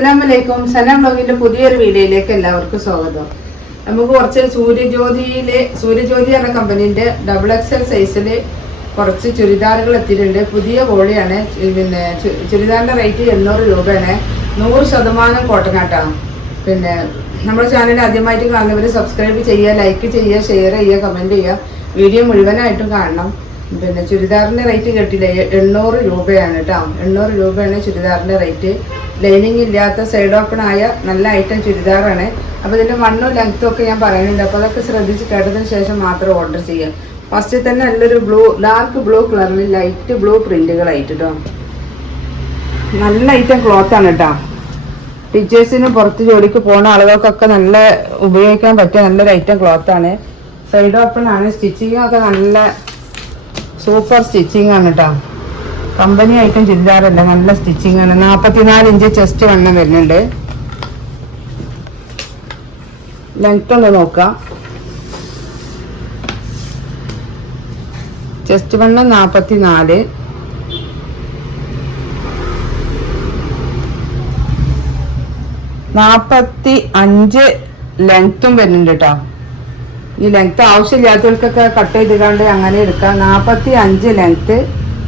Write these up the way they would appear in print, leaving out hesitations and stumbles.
അസ്സലാമലൈക്കും. സന ബ്ലോഗിന്റെ പുതിയൊരു വീഡിയോയിലേക്ക് എല്ലാവർക്കും സ്വാഗതം. നമുക്ക് കുറച്ച് സൂര്യജ്യോതി എന്ന കമ്പനീന്റെ XXL സൈസില് കുറച്ച് ചുരിദാറുകൾ എത്തിയിട്ടുണ്ട്. പുതിയ വോളിയാണ്. പിന്നെ ചുരിദാറിന്റെ റേറ്റ് 800 രൂപയാണ്. 100% കോട്ടൺ ആട്ടാണ്. പിന്നെ നമ്മുടെ ചാനൽ ആദ്യമായിട്ട് കാണുന്നവർ സബ്സ്ക്രൈബ് ചെയ്യുക, ലൈക്ക് ചെയ്യുക, ഷെയർ ചെയ്യുക, കമന്റ് ചെയ്യുക. വീഡിയോ മുഴുവനായിട്ടും കാണണം. പിന്നെ ചുരിദാറിന്റെ റേറ്റ് കേട്ടില്ല, 800 രൂപയാണ് കേട്ടോ. 800 രൂപയാണ് ചുരിദാറിന്റെ റേറ്റ്. ലൈനിങ് ഇല്ലാത്ത സൈഡ് ഓപ്പൺ ആയ നല്ല ഐറ്റം ചുരിദാറാണ്. അപ്പോൾ ഇതിന്റെ മണ്ണും ലെങ്ത്തും ഒക്കെ ഞാൻ പറയുന്നുണ്ട്. അപ്പോൾ അതൊക്കെ ശ്രദ്ധിച്ച് കേട്ടതിന് ശേഷം മാത്രം ഓർഡർ ചെയ്യാം. ഫസ്റ്റ് തന്നെ നല്ലൊരു ഡാർക്ക് ബ്ലൂ കളറിൽ ലൈറ്റ് ബ്ലൂ പ്രിന്റുകളായിട്ട് കേട്ടോ. നല്ല ഐറ്റം ക്ലോത്ത് ആണ് കേട്ടോ. ടീച്ചേഴ്സിനും പുറത്ത് ജോലിക്ക് പോകുന്ന ആളുകൾക്കൊക്കെ നല്ല ഉപയോഗിക്കാൻ പറ്റിയ നല്ലൊരു ഐറ്റം ക്ലോത്ത് ആണ്. സൈഡ് ഓപ്പൺ ആണ്. സ്റ്റിച്ചിങ് ഒക്കെ നല്ല സൂപ്പർ സ്റ്റിച്ചിങ് ആണ് കേട്ടോ. കമ്പനി ഐറ്റം ചുരിദാറല്ല, നല്ല സ്റ്റിച്ചിങ് ആണ്. 44 ഇഞ്ച് ചെസ്റ്റ് വണ്ണം വരുന്നുണ്ട്. ലെങ്ത് ഒന്ന് നോക്കാം. ചെസ്റ്റ് വണ്ണം 44, 45 ലെങ്ത്തും വരുന്നുണ്ട് കേട്ടോ. ഈ ലെങ്ത്ത് ആവശ്യമില്ലാത്തവർക്കൊക്കെ കട്ട് ചെയ്തിടാണ്ട് അങ്ങനെ എടുക്കാം. 45 ലെങ്ത്ത്,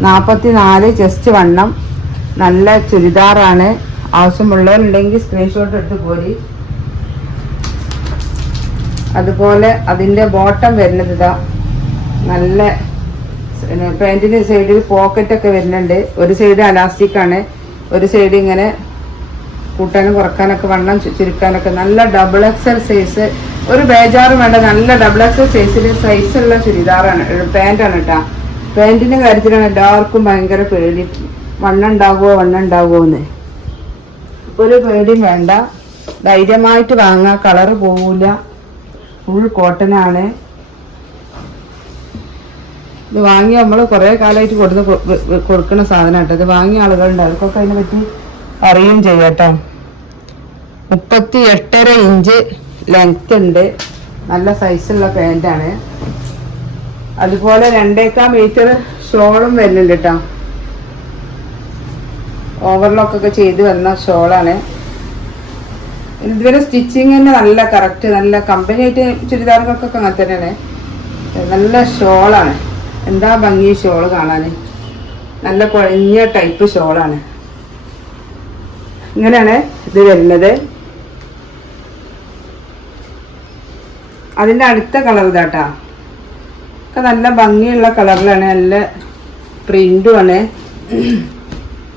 44 ചെസ്റ്റ് വണ്ണം. നല്ല ചുരിദാറാണ്. ആവശ്യമുള്ളവരുണ്ടെങ്കിൽ സ്ക്രീൻഷോട്ട് എടുത്ത് പോരി. അതുപോലെ അതിൻ്റെ ബോട്ടം വരുന്നത് ഇതാ നല്ല പാൻറ്റിന് സൈഡിൽ പോക്കറ്റൊക്കെ വരുന്നുണ്ട്. ഒരു സൈഡ് അലാസ്റ്റിക് ആണ്, ഒരു സൈഡ് ഇങ്ങനെ കൂട്ടാനും കുറക്കാനൊക്കെ വണ്ണം ചുരുക്കാനൊക്കെ നല്ല XXL സൈസ്. ഒരു ബേജാറും വേണ്ട, നല്ല XXL സൈസുള്ള ചുരിദാറാണ്, പാൻറ്റാണ് കേട്ടോ. പാൻറ്റിൻ്റെ കാര്യത്തിലാണ് എല്ലാവർക്കും ഭയങ്കര പേടി. വണ്ണം ഉണ്ടാകുമോ എന്ന്. ഒരു പേടിയും വേണ്ട, ധൈര്യമായിട്ട് വാങ്ങാം. കളറ് പോവില്ല. ഫുൾ കോട്ടനാണ്. ഇത് വാങ്ങി നമ്മൾ കുറേ കാലമായിട്ട് കൊടുക്കുന്ന സാധനം കേട്ടോ. ഇത് വാങ്ങിയ ആളുകളുണ്ട്, അവർക്കൊക്കെ അതിനെ പറ്റി അറിയും ചെയ്യട്ടോ. 38.5 ഇഞ്ച് ലെങ്ത് ഉണ്ട്. നല്ല സൈസുള്ള പാൻറ്റാണ്. അതുപോലെ 2.25 മീറ്റർ ഷോളും വരുന്നുണ്ട് കേട്ടോ. ഓവർലോക്കൊക്കെ ചെയ്ത് വന്ന ഷോളാണ്. ഇതുവരെ സ്റ്റിച്ചിങ് തന്നെ നല്ല കറക്റ്റ്, നല്ല കമ്പനി ആയിട്ട് ചുരിദാറുകൾക്കൊക്കെ അങ്ങനെ തന്നെയാണ്. നല്ല ഷോളാണ്. എന്താ ഭംഗി ഷോള് കാണാൻ. നല്ല കുഴഞ്ഞ ടൈപ്പ് ഷോളാണ്. ഇങ്ങനെയാണ് ഇത് വരുന്നത്. അതിൻ്റെ അടുത്ത കളർ ഇതാട്ടാ. ഒക്കെ നല്ല ഭംഗിയുള്ള കളറിലാണ്. നല്ല പ്രിന്റുമാണ്.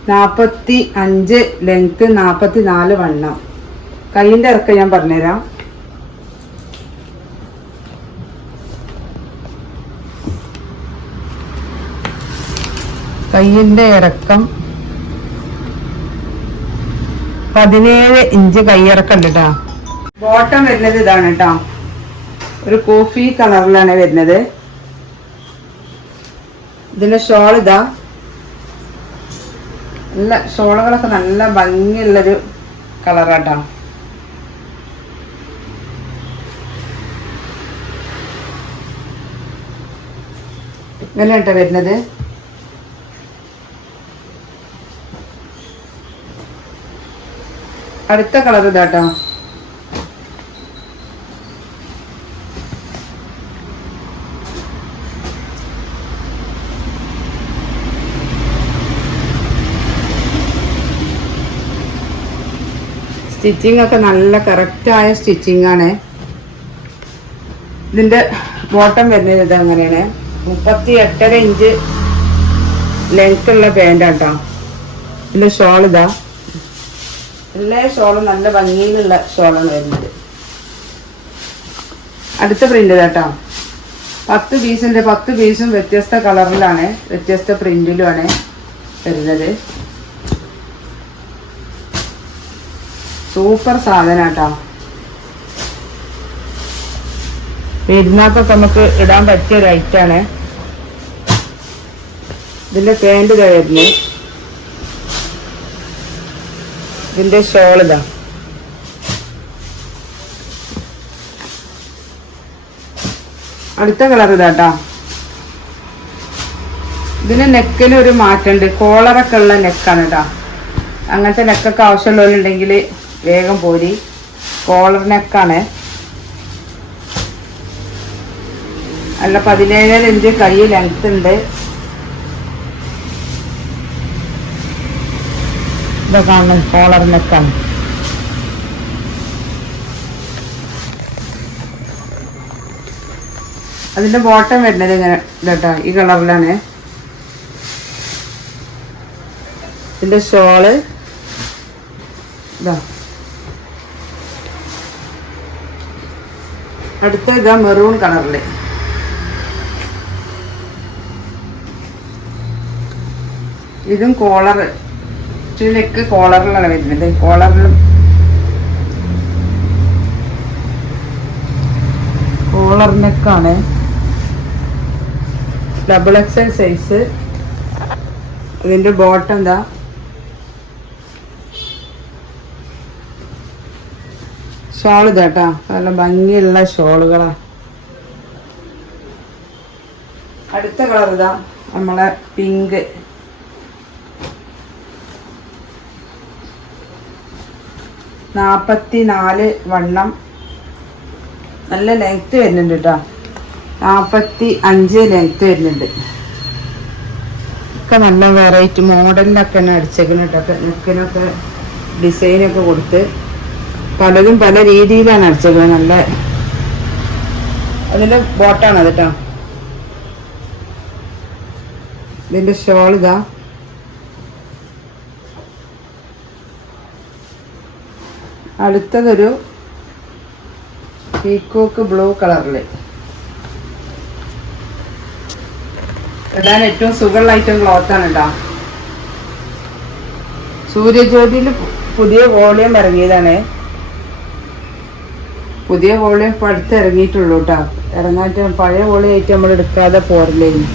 45 ലെങ്ത്ത്, 44 വണ്ണം. കൈയിൻ്റെ ഇറക്കം ഞാൻ പറഞ്ഞുതരാം. കൈയിൻ്റെ ഇറക്കം 17 ഇഞ്ച് കൈയിറക്കം ഉണ്ട് കേട്ടോ. ബോട്ടം വരുന്നത് ഇതാണ് കേട്ടോ. ഒരു കോഫി കളറിലാണ് വരുന്നത്. ഇതിന്റെ ഷോൾ ഇതാ. നല്ല ഷോളുകളൊക്കെ നല്ല ഭംഗിയുള്ളൊരു കളറാട്ടോ. ഇങ്ങനെ കേട്ടോ വരുന്നത്. അടുത്ത കളർ ഇതാട്ടോ. സ്റ്റിച്ചിങ് ഒക്കെ നല്ല കറക്റ്റായ സ്റ്റിച്ചിങ് ആണ്. ഇതിന്റെ ബോട്ടം വരുന്നത് ഇത് അങ്ങനെയാണ്. 38.5 ഇഞ്ച് ലെങ്ത് ഉള്ള പാൻറ്റാട്ടോ. ഇതിന്റെ ഷോൾ ഇതാ. എല്ലാ ഷോളും നല്ല ഭംഗിയിലുള്ള ഷോളാണ് വരുന്നത്. അടുത്ത പ്രിന്റ് കേട്ടോ. 10 പീസിന്റെ 10 പീസും വ്യത്യസ്ത കളറിലാണ്, വ്യത്യസ്ത പ്രിന്റിലുമാണ് വരുന്നത്. സൂപ്പർ സാധനം കേട്ടോ. പെരുന്നാക്കൊക്കെ നമുക്ക് ഇടാൻ പറ്റിയ ഒരു ഐറ്റാണ്. ഇതിന്റെ പാൻറ് ഇതാ വരുന്നത്. ഇതിന്റെ ഷോൾ ഇതാ. അടുത്ത കളർ ഇതാട്ടോ. ഇതിന് നെക്കിന് ഒരു മാറ്റമുണ്ട്. കോളറൊക്കെ ഉള്ള നെക്കാണ് കേട്ടോ. അങ്ങനത്തെ നെക്കൊക്കെ ആവശ്യമുള്ളവരുണ്ടെങ്കിൽ വേഗം പോരി. കോളർ നെക്കാണ്. നല്ല 17 ഇഞ്ച് കൈ ലെങ്ത് ഉണ്ട്. ഇതൊക്കെ കോളർ നെക്കാണ്. അതിന്റെ ബോട്ടം വരുന്നത് ഇങ്ങനെ ഇതാട്ടോ, ഈ കളറിലാണ്. ഇതിന്റെ ഷോള് ഇതാ. അടുത്ത ഇതാ മെറൂൺ കളറില്. ഇതും കോളർ, നെക്ക് കോളറിലാണ് വരുന്നത്. കോളർ നെക്കാണ്. XXL size. ഇതിന്റെ ബോട്ടം എന്താ, ഷോൾ ഇതാട്ടാ. നല്ല ഭംഗിയുള്ള ഷോളുകളാ. അടുത്ത കളർ ഇതാ നമ്മളെ പിങ്ക്. നാൽപ്പത്തിനാല് വണ്ണം. നല്ല ലെങ്ത്ത് വരുന്നുണ്ട് കേട്ടോ. 45 ലെങ്ത്ത് വരുന്നുണ്ട്. ഒക്കെ നല്ല വെറൈറ്റി മോഡലിലൊക്കെ തന്നെ അടിച്ചേക്കണം കേട്ടോ. നെക്കിനൊക്കെ ഡിസൈനൊക്കെ കൊടുത്ത് പലതും പല രീതിയിലാണ് അടിച്ചേക്കുന്നത്. നല്ല അതിൻ്റെ ബോട്ടാണ് അത് കേട്ടോ. ഇതിൻ്റെ ഷോൾ ഇതാ. അടുത്തതൊരു പീക്കോക്ക് ബ്ലൂ കളറിൽ. ഇടാൻ ഏറ്റവും സുഖമുള്ള ഐറ്റം ക്ലോത്താണ് കേട്ടോ. സൂര്യജ്യോതിയിൽ പുതിയ വോളിയം ഇറങ്ങിയതാണ്. പുതിയ വോളിയം ഇപ്പം അടുത്ത് ഇറങ്ങിയിട്ടുള്ളൂ കേട്ടോ. ഇറങ്ങാറ്റ് പഴയ വോളിയായിട്ട് നമ്മൾ എടുക്കാതെ പോരില്ലേന്.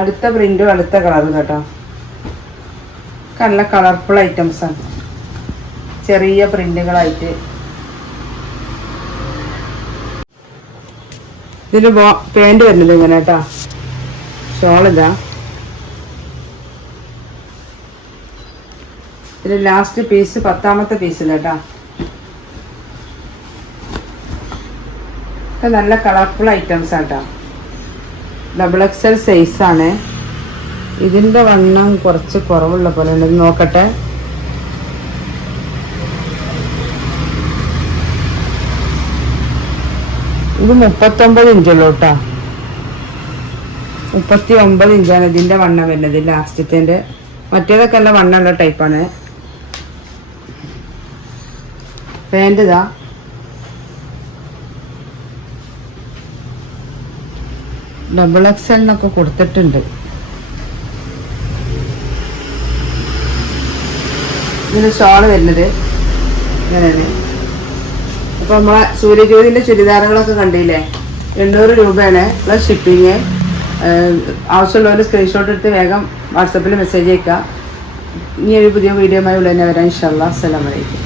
അടുത്ത പ്രിന്റും അടുത്ത കളറും കേട്ടോ. നല്ല കളർഫുൾ ഐറ്റംസാണ്. ചെറിയ പ്രിന്റുകളായിട്ട്. ഇതിൽ പാൻറ് വരുന്നത് ഇങ്ങനെ കേട്ടോ. ഷോളിതാ. ഇതിൽ ലാസ്റ്റ് പീസ് 10ാമത്തെ പീസ് കേട്ടോ. ഒക്കെ നല്ല കളർഫുൾ ഐറ്റംസ് ആട്ടോ. XXL സൈസാണ്. ഇതിൻ്റെ വണ്ണം കുറച്ച് കുറവുള്ള പോലെ ഉണ്ട്. നോക്കട്ടെ. ഇത് 39 ഇഞ്ചുള്ളൂ കേട്ടോ. 39 ഇഞ്ചാണ് ഇതിൻ്റെ വണ്ണം വരുന്നത്. ലാസ്റ്റത്തിൻ്റെ മറ്റേതൊക്കെ നല്ല വണ്ണമുള്ള ടൈപ്പാണ്. പാൻറ് ഇതാ. XXL എന്നൊക്കെ കൊടുത്തിട്ടുണ്ട്. ഇതിന് ഷോള് വരുന്നത് ഇങ്ങനെയാണ്. അപ്പോൾ നമ്മളെ സൂര്യജ്യോതിൻ്റെ ചുരിദാറുകളൊക്കെ കണ്ടില്ലേ. 800 രൂപയാണ് പ്ലസ് ഷിപ്പിങ്. ആവശ്യമുള്ളവർ സ്ക്രീൻഷോട്ട് എടുത്ത് വേഗം വാട്സപ്പിൽ മെസ്സേജ് അയക്കുക. ഇനി ഒരു പുതിയ വീഡിയോയുമായി ഉടനെ വരാം ഇൻഷാ അല്ലാഹ്. അസ്സലാമു അലൈക്കും.